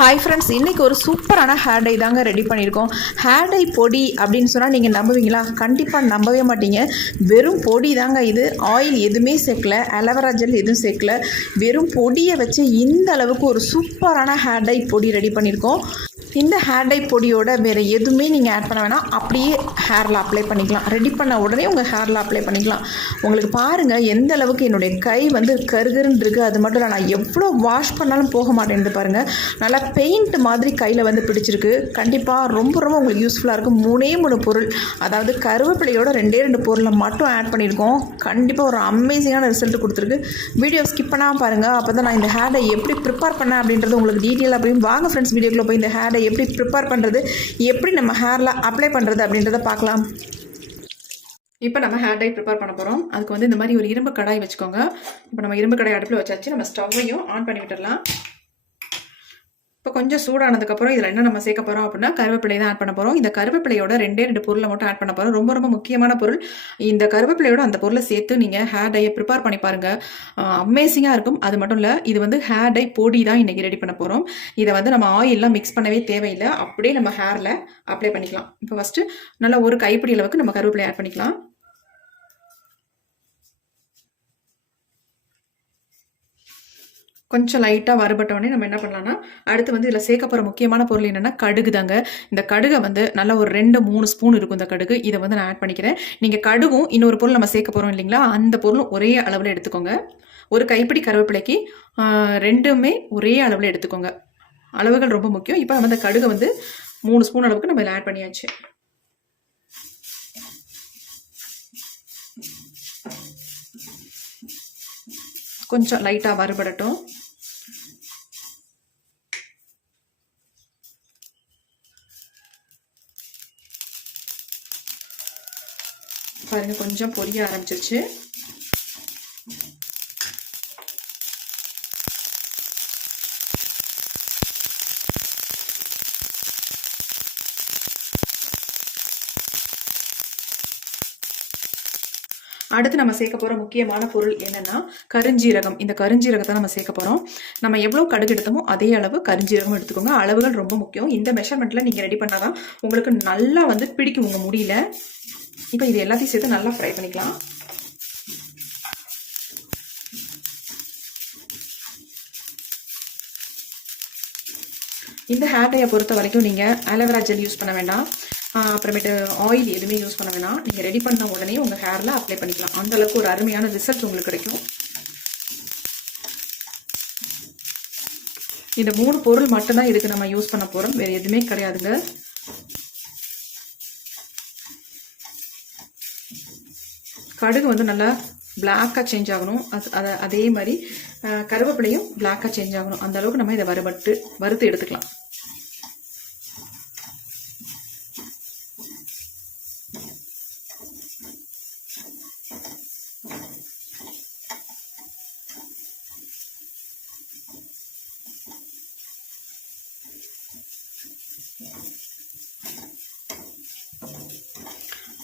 Hi friends, இன்றைக்கி ஒரு சூப்பரான ஹேர் டை தாங்க ரெடி பண்ணியிருக்கோம். ஹேர் டை பொடி அப்படின்னு சொன்னால் நீங்கள் நம்புவீங்களா? கண்டிப்பாக நம்பவே மாட்டீங்க. வெறும் பொடி தாங்க இது. ஆயில் எதுவுமே சேர்க்கல, அலோவேரா ஜெல் எதுவும் சேர்க்கல. வெறும் பொடியை வச்சு இந்த அளவுக்கு ஒரு சூப்பரான ஹேர் டை பொடி ரெடி பண்ணியிருக்கோம். இந்த ஹேர் டை பொடியோட வேறு எதுவுமே நீங்கள் ஆட் பண்ண வேணாம், அப்படியே ஹேரில் அப்ளை பண்ணிக்கலாம். ரெடி பண்ண உடனே உங்கள் ஹேரில் அப்ளை பண்ணிக்கலாம். உங்களுக்கு பாருங்கள் எந்த அளவுக்கு என்னுடைய கை வந்து கருகருன்னு இருக்குது. அது மட்டும் இல்லை, நான் எவ்வளோ வாஷ் பண்ணாலும் போக மாட்டேன்னு பாருங்கள். நல்லா பெயிண்ட் மாதிரி கையில் வந்து பிடிச்சிருக்கு. கண்டிப்பாக ரொம்ப உங்களுக்கு யூஸ்ஃபுல்லாக இருக்கும். 3 பொருள், அதாவது கருவேப்பிலையோட 2 பொருளை மட்டும் ஆட் பண்ணியிருக்கோம். கண்டிப்பாக ஒரு அமேசிங்கான ரிசல்ட் கொடுத்துருக்கு. வீடியோ ஸ்கிப் பண்ணாமல் பாருங்கள். அப்போ தான் நான் இந்த ஹேர் டை எப்படி ப்ரிப்பேர் பண்ணேன் அப்படின்றது உங்களுக்கு டீட்டெயில். அப்படின்னு வாங்க ஃப்ரெண்ட்ஸ், வீடியோக்குள்ளே போய் இந்த ஹேர் டை எப்படி ப்ரிப்பேர் பண்ணுறது, எப்படி நம்ம ஹேரில் அப்ளை பண்ணுறது அப்படின்றத பார்க்கலாம். இப்போ நம்ம ஹேர் டை ப்ரிப்பேர் பண்ண போகிறோம். அதுக்கு வந்து இந்த மாதிரி ஒரு இரும்பு கடாய் வச்சுக்கோங்க. இப்போ நம்ம இரும்பு கடாய் அடுப்பில் வச்சாச்சு. நம்ம ஸ்டவ்வையும் ஆன் பண்ணி விட்டுடலாம். இப்போ கொஞ்சம் சூடானதுக்கப்புறம் இதில் என்ன நம்ம சேர்க்க போகிறோம் அப்படின்னா கருவேப்பிலை தான் ஆட் பண்ண போகிறோம். இந்த கருவேப்பிலையோட 2 பொருளை மட்டும் ஆட் பண்ண போகிறோம். ரொம்ப முக்கியமான பொருள். இந்த கருவேப்பிலையோட அந்த பொருளை சேர்த்து நீங்கள் ஹேர் டையை ப்ரிப்பேர் பண்ணி பாருங்கள். அமேசிங்காக இருக்கும். அது மட்டும் இல்லை, இது வந்து ஹேர் டை பொடி தான் இன்றைக்கி ரெடி பண்ண போகிறோம். இதை வந்து நம்ம ஆயிலெலாம் மிக்ஸ் பண்ணவே தேவையில்லை, அப்படியே நம்ம ஹேரில் அப்ளை பண்ணிக்கலாம். இப்போ ஃபஸ்ட்டு நல்லா ஒரு கைப்பிடி அளவுக்கு நம்ம கருவேப்பிலை ஆட் பண்ணிக்கலாம். கொஞ்சம் லைட்டாக வறுபட்டோடனே நம்ம என்ன பண்ணலாம்னா, அடுத்து வந்து இதில் சேர்க்க போகிற முக்கியமான பொருள் என்னென்னா கடுகு தாங்க. இந்த கடுகை வந்து நல்லா ஒரு 2-3 ஸ்பூன் இருக்கும் இந்த கடுகு. இதை வந்து நான் ஆட் பண்ணிக்கிறேன். நீங்கள் கடுகும் இன்னொரு பொருள் நம்ம சேர்க்க போகிறோம் இல்லைங்களா, அந்த பொருளும் ஒரே அளவில் எடுத்துக்கோங்க. ஒரு கைப்பிடி கருவேப்பிலைக்கு 2மே ஒரே அளவில் எடுத்துக்கோங்க. அளவுகள் ரொம்ப முக்கியம். இப்போ நம்ம இந்த கடுகை வந்து 3 ஸ்பூன் அளவுக்கு நம்ம இதில் ஆட் பண்ணியாச்சு. கொஞ்சம் லைட்டாக வறுபடட்டும். பாருங்க, கொஞ்சம் பொரிய ஆரம்பிச்சிருச்சு. அடுத்து நம்ம சேர்க்க போகிற முக்கியமான பொருள் என்னென்னா கருஞ்சீரகம். இந்த கருஞ்சீரகத்தை நம்ம சேர்க்க போகிறோம். நம்ம எவ்வளோ கடுகு எடுத்தோமோ அதே அளவு கருஞ்சீரகம் எடுத்துக்கோங்க. அளவுகள் ரொம்ப முக்கியம். இந்த மெஷர்மெண்ட்டில் நீங்கள் ரெடி பண்ணாதான் உங்களுக்கு நல்லா வந்து பிடிக்கும் உங்கள் முடியல. இப்போ இது எல்லாத்தையும் சேர்த்து நல்லா ஃப்ரை பண்ணிக்கலாம். இந்த ஹேர் டையை பொறுத்த வரைக்கும் நீங்கள் அலோவேரா ஜெல் யூஸ் பண்ண வேண்டாம், அப்புறமேட்டு ஆயில் எதுவுமே யூஸ் பண்ண வேணாம். நீங்கள் ரெடி பண்ண உடனே உங்கள் ஹேரில் அப்ளை பண்ணிக்கலாம். அந்த அளவுக்கு ஒரு அருமையான ரிசல்ட் உங்களுக்கு கிடைக்கும். இந்த 3 பொருள் மட்டும்தான் இதுக்கு நம்ம யூஸ் பண்ண போகிறோம், வேறு எதுவுமே கிடையாதுங்க. கடுகு வந்து நல்லா பிளாக்காக சேஞ்ச் ஆகணும். அதே மாதிரி கருவேப்பிலையும் பிளாக்காக சேஞ்ச் ஆகணும். அந்த அளவுக்கு நம்ம இதை வறுத்து எடுத்துக்கலாம்.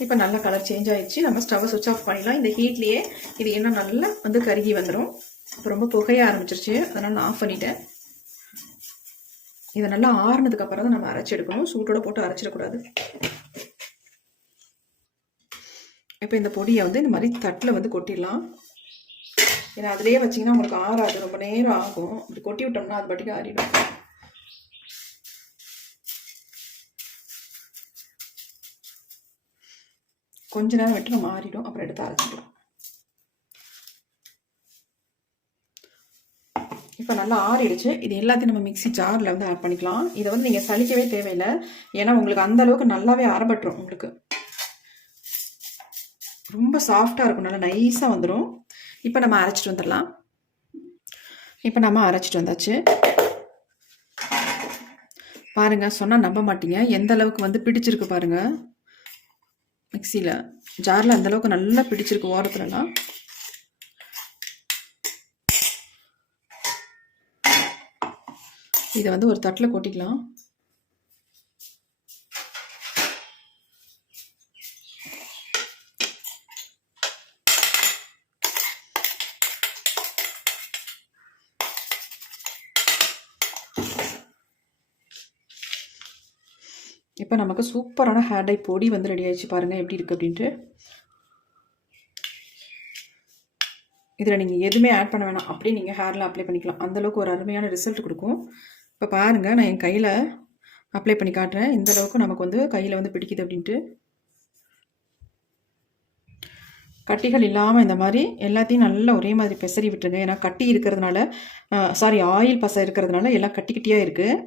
இப்போ நல்லா கலர் சேஞ்ச் ஆயிடுச்சு. நம்ம ஸ்டவ்வை சுவிட்ச் ஆஃப் பண்ணிடலாம். இந்த ஹீட்லேயே இது இன்னும் நல்லா வந்து கருகி வந்துடும். இப்போ ரொம்ப புகைய ஆரம்பிச்சிருச்சு, அதனால் நான் ஆஃப் பண்ணிட்டேன். இதை நல்லா ஆறுனதுக்கு அப்புறம் தான் நம்ம அரைச்சி எடுக்கணும். சூட்டோட போட்டு அரைச்சிடக்கூடாது. இப்போ இந்த பொடியை வந்து இந்த மாதிரி தட்டில் வந்து கொட்டிடலாம். ஏன்னா அதிலேயே வச்சிங்கன்னா உங்களுக்கு ஆறாது, ரொம்ப நேரம் ஆகும். இப்படி கொட்டி விட்டோம்னா அது பாட்டுக்கு ஆறிடும். கொஞ்ச நேரம் விட்டு நம்ம ஆறிடும், அப்புறம் எடுத்து அரைச்சிக்கலாம். இப்போ நல்லா ஆறிடுச்சு. இது எல்லாத்தையும் நம்ம மிக்ஸி ஜாரில் வந்து ஆட் பண்ணிக்கலாம். இதை வந்து நீங்கள் சலிக்கவே தேவையில்லை, ஏன்னா உங்களுக்கு அந்த அளவுக்கு நல்லாவே அரைபட்டுரும். உங்களுக்கு ரொம்ப சாஃப்டாக இருக்கும், நல்லா நைஸாக வந்துடும். இப்போ நம்ம அரைச்சிட்டு வந்துடலாம். இப்போ நம்ம அரைச்சிட்டு வந்தாச்சு. பாருங்கள், சொன்னால் நம்ப மாட்டீங்க எந்த அளவுக்கு வந்து பிடிச்சிருக்கு பாருங்கள். மிக்சியில் ஜாரில் அந்தளவுக்கு நல்லா பிடிச்சிருக்கு ஓரத்துலலாம். இதை வந்து ஒரு தட்டில் கொட்டிக்கலாம். இப்போ நமக்கு சூப்பரான ஹேர் டை பொடி வந்து ரெடி ஆயிடுச்சு. பாருங்கள் எப்படி இருக்குது அப்படின்ட்டு. இதில் நீங்கள் எதுவுமே ஆட் பண்ண வேணாம், அப்படியே நீங்கள் ஹேரில் அப்ளை பண்ணிக்கலாம். அந்தளவுக்கு ஒரு அருமையான ரிசல்ட் கொடுக்கும். இப்போ பாருங்கள், நான் என் கையில் அப்ளை பண்ணி காட்டுறேன். இந்த அளவுக்கு நமக்கு வந்து கையில் வந்து பிடிக்குது அப்படின்ட்டு. கட்டிகள் இல்லாமல் இந்த மாதிரி எல்லாத்தையும் நல்லா ஒரே மாதிரி பெசரி விட்டுருங்க. ஏன்னா கட்டி இருக்கிறதுனால, ஆயில் பசை இருக்கிறதுனால எல்லாம் கட்டி கட்டியாக இருக்குது.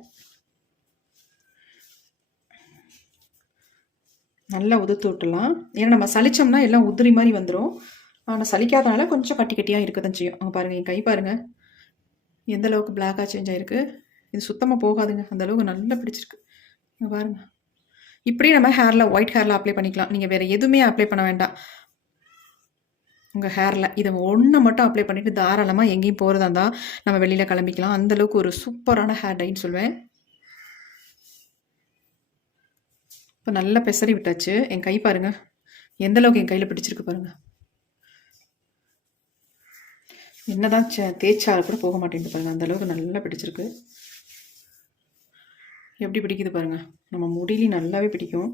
நல்லா உதுத்து விட்டுலாம். ஏன்னா நம்ம சலிச்சோம்னா எல்லாம் உதிரி மாதிரி வந்துடும். ஆனால் சலிக்காதனால கொஞ்சம் கட்டி கட்டியாக இருக்க தான் செய்யும். அங்கே பாருங்கள், என் கை பாருங்கள் எந்த அளவுக்கு பிளாக்காக சேஞ்ச் ஆகிருக்கு. இது சுத்தமாக போகாதுங்க, அந்த அளவுக்கு நல்லா பிடிச்சிருக்கு. இங்கே பாருங்கள், இப்படி நம்ம ஹேரில் ஒயிட் ஹேரில் அப்ளை பண்ணிக்கலாம். நீங்கள் வேறு எதுவுமே அப்ளை பண்ண வேண்டாம் உங்கள் ஹேரில். இதை ஒன்று மட்டும் அப்ளை பண்ணிவிட்டு தாராளமாக எங்கேயும் போகிறதா இருந்தால் நம்ம வெளியில் கிளம்பிக்கலாம். அந்தளவுக்கு ஒரு சூப்பரான ஹேர் டைன்னு சொல்வேன். இப்போ நல்லா பெசரி விட்டாச்சு. என் கை பாருங்கள் எந்தளவுக்கு என் கையில் பிடிச்சிருக்கு பாருங்கள். என்னதான் தேய்ச்சா கூட போக மாட்டேங்குது பாருங்கள், அந்தளவுக்கு நல்லா பிடிச்சிருக்கு. எப்படி பிடிக்குது பாருங்கள், நம்ம முடியிலையும் நல்லாவே பிடிக்கும்.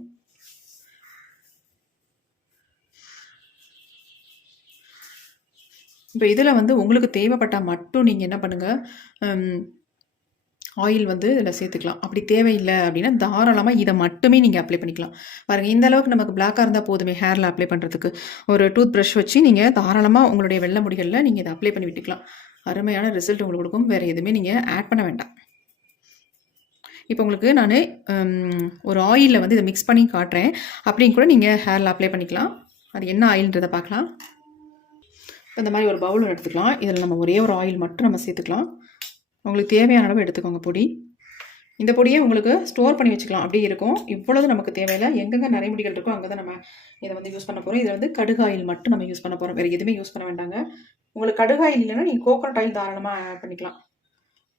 இப்போ இதில் வந்து உங்களுக்கு தேவைப்பட்டால் மட்டும் நீங்கள் என்ன பண்ணுங்கள், ஆயில் வந்து இதில் சேர்த்துக்கலாம். அப்படி தேவையில்லை அப்படின்னா தாராளமாக இதை மட்டுமே நீங்கள் அப்ளை பண்ணிக்கலாம். பாருங்கள், இந்த அளவுக்கு நமக்கு பிளாக்காக இருந்தால் போதுமே ஹேரில் அப்ளை பண்ணுறதுக்கு. ஒரு டூத் ப்ரஷ் வச்சு நீங்கள் தாராளமாக உங்களுடைய வெள்ளை முடிகளில் நீங்கள் இதை அப்ளை பண்ணி விட்டுக்கலாம். அருமையான ரிசல்ட் உங்களுக்கு கொடுக்கும். வேறு எதுவுமே நீங்கள் ஆட் பண்ண வேண்டாம். இப்போ உங்களுக்கு நான் ஒரு ஆயிலில் வந்து இதை மிக்ஸ் பண்ணி காட்டுறேன். அப்படின்னு கூட நீங்கள் ஹேரில் அப்ளை பண்ணிக்கலாம். அது என்ன ஆயில்ன்றதை பார்க்கலாம். இந்த மாதிரி ஒரு பவுல் எடுத்துக்கலாம். இதில் நம்ம ஒரே ஒரு ஆயில் மட்டும் நம்ம சேர்த்துக்கலாம். உங்களுக்கு தேவையான அளவு எடுத்துக்கோங்க பொடி. இந்த பொடியை உங்களுக்கு ஸ்டோர் பண்ணி வச்சுக்கலாம், அப்படியே இருக்கும். இவ்வளவு நமக்கு தேவையில்லை. எங்கெங்கே நரைமுடிகள் இருக்கோ அங்கே தான் நம்ம இதை வந்து யூஸ் பண்ண போகிறோம். இதில் வந்து கடுகாயில் மட்டும் நம்ம யூஸ் பண்ண போகிறோம், வேறு எதுவுமே யூஸ் பண்ண வேண்டாங்க. உங்களுக்கு கடுகாயில் இல்லைன்னா நீங்கள் கோகோனட் ஆயில் தாராளமாக ஆட் பண்ணிக்கலாம்,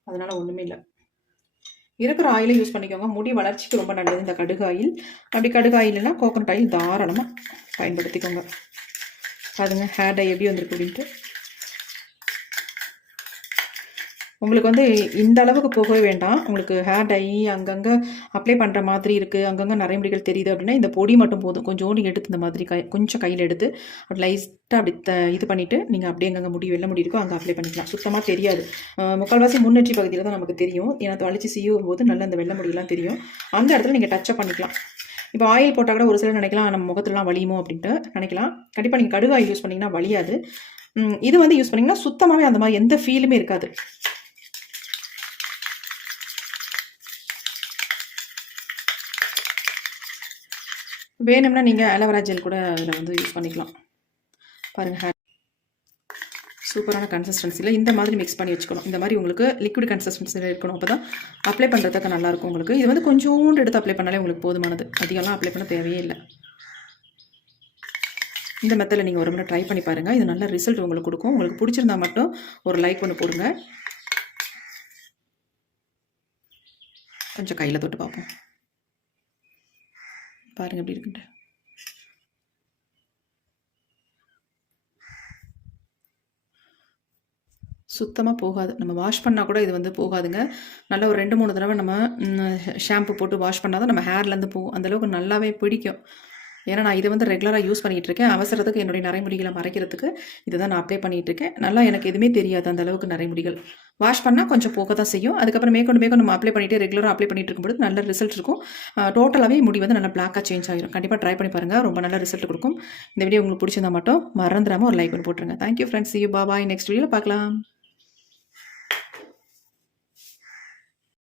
அதனால் ஒன்றுமே இல்லை. இருக்கிற ஆயிலை யூஸ் பண்ணிக்கோங்க. முடி வளர்ச்சிக்கு ரொம்ப நல்லது இந்த கடுகாயில். அப்படி கடுகாயில்னா கோகோனட் ஆயில் தாராளமாக பயன்படுத்திக்கோங்க. அதுங்க ஹேர் டை எப்படி வந்திருக்கு அப்படின்ட்டு. உங்களுக்கு வந்து இந்த அளவுக்கு போகவே வேண்டாம். உங்களுக்கு ஹேர் டை அங்கங்கே அப்ளை பண்ணுற மாதிரி இருக்குது, அங்கங்கே நிறைய முடிகள் தெரியுது அப்படின்னா இந்த பொடி மட்டும் போதும். கொஞ்சோண்டு எடுத்து இந்த மாதிரி கொஞ்சம் கையில் எடுத்து அப்படி லைட்டாக அப்படி இது பண்ணிவிட்டு நீங்கள் அப்படியே அங்கங்கே முடி வெள்ளை முடி இருக்கோ அங்கே அப்ளை பண்ணிக்கலாம். சுத்தமாக தெரியாது. முக்கால்வாசி முன்னெற்றி பகுதியில் தான் நமக்கு தெரியும். ஏன்னா வலிச்சு சீவும் போது நல்லா அந்த வெள்ளை முடியெல்லாம் தெரியும். அந்த இடத்துல நீங்கள் டச்சப் பண்ணிக்கலாம். இப்போ ஆயில் போட்டால் கூட ஒரு சிலர் நினைக்கலாம் நம்ம முகத்துலலாம் வலியுமோ அப்படின்ட்டு நினைக்கலாம். கண்டிப்பாக நீங்கள் கடுகு ஆயில் யூஸ் பண்ணிங்கன்னா வலியாது. இது வந்து யூஸ் பண்ணிங்கன்னா சுத்தமாகவே அந்த மாதிரி எந்த ஃபீலுமே இருக்காது. வேணும்னா நீங்கள் அலோவேரா ஜெல் கூட அதில் வந்து யூஸ் பண்ணிக்கலாம். பாருங்கள், ஹேர் சூப்பரான கன்சிஸ்டன்சியில் இந்த மாதிரி மிக்ஸ் பண்ணி வச்சுக்கணும். இந்த மாதிரி உங்களுக்கு லிக்விட் கன்சிஸ்டன்சியில் இருக்கணும். அப்போ தான் அப்ளை பண்ணுறதுக்கு நல்லாயிருக்கும் உங்களுக்கு. இது வந்து கொஞ்சோண்டு எடுத்து அப்ளை பண்ணாலே உங்களுக்கு போதுமானது. அதிகம்லாம் அப்ளை பண்ண தேவையே இல்லை. இந்த மெத்தடில் நீங்கள் ஒரு முறை ட்ரை பண்ணி பாருங்கள். இது நல்ல ரிசல்ட் உங்களுக்கு கொடுக்கும். உங்களுக்கு பிடிச்சிருந்தா மட்டும் ஒரு லைக் ஒன்று போடுங்க. கொஞ்சம் கையில் தொட்டு பார்ப்போம். பாருங்கள் எப்படி இருக்குன்ட்டு. சுத்தமாக போகாது. நம்ம வாஷ் பண்ணால் கூட இது வந்து போகாதுங்க. நல்லா ஒரு 2-3 தடவை நம்ம ஷாம்பு போட்டு வாஷ் பண்ணால் தான் நம்ம ஹேர்லேருந்து போகும். அந்தளவுக்கு நல்லாவே பிடிக்கும். ஏன்னா நான் இதை வந்து ரெகுலராக யூஸ் பண்ணிகிட்டு இருக்கேன். அவசரத்துக்கு என்னுடைய நரைமுடிகளை மறைக்கிறதுக்கு இதை தான் நான் அப்ளை பண்ணிகிட்டு இருக்கேன். நல்லா எனக்கு எதுவுமே தெரியாது அந்த அளவுக்கு நரைமுடிகள். வாஷ் பண்ணால் கொஞ்சம் போக தான் செய்யும். அதுக்கப்புறம் மேற்கொண்டு நம்ம அப்ளை பண்ணிவிட்டு ரெகுலராக அப்ளை பண்ணிட்டு இருக்கும்போது நல்ல ரிசல்ட் இருக்கும். டோட்டலாகவே முடி வந்து நல்லா பிளாக்காக சேஞ்ச் ஆகிடும். கண்டிப்பாக ட்ரை பண்ணி பாருங்கள், ரொம்ப நல்ல ரிசல்ட் கொடுக்கும். இந்த வீடியோ உங்களுக்கு பிடிச்சிருந்தா மட்டும் மறந்துடாமல் ஒரு லைக் பண்ணி போட்டுருங்க. Thank you friends, see you, bye bye. Next வீடியோவில் பார்க்கலாம்.